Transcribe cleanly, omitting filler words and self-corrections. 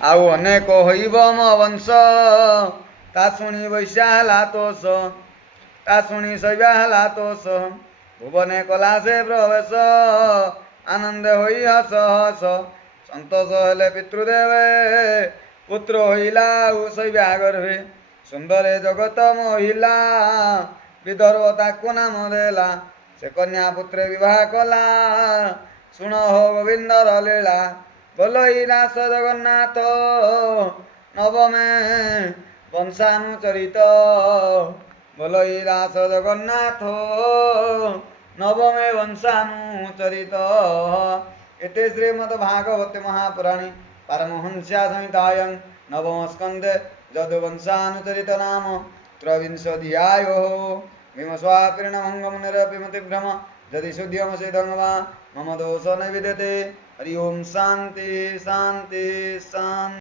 ଆଉ ଅନେକ ହୋଇବ ମୋ ବଂଶ ତା ଶୁଣି ବୈଶା ହେଲା ତୋଷ ତା ଶୁଣି ଶୈବା ହେଲା ତୋଷ ଭୁବନେ କଲା ସେ ପ୍ରବେଶ ଆନନ୍ଦ ହୋଇ ହସ ହସ ସନ୍ତୋଷ ହେଲେ ପିତୃଦେବେ ପୁତ୍ର ହୋଇଲା ଆଉ ଶୈବା ଗର୍ଭେ ସୁନ୍ଦରେ ଜଗତ ମହିଲା ବିଦର୍ଭ ତାକୁ ନାମ ଦେଲା ସେ କନ୍ୟା ପୁତ୍ରେ ବିବାହ କଲା ଶୁଣ ହୋ ଗୋବିନ୍ଦର ଲୀଳା ବୋଲଇ ଦାସ ଜଗନ୍ନାଥ ନବମେ ବଂଶାନୁଚରିତ ବୋଲଇ ଦାସ ଜଗନ୍ନାଥ ନବମେ ବଂଶାନୁଚରିତ ଏତେ ଶ୍ରୀମଦ୍ଭାଗବତେ ମହାପୁରାଣେ ପାରମହଂସ୍ୟା संहितायां नवम स्कंदे यदुवंशानुचरित नाम त्रयोविंशोऽध्यायो भीमस्वापीर्णभङ्गमुनिरपिमतिभ्रम यदि शुद्ध्यमसिद्धं वा मम दोषो न विद्यते हरि ओम शांति शांति शांति।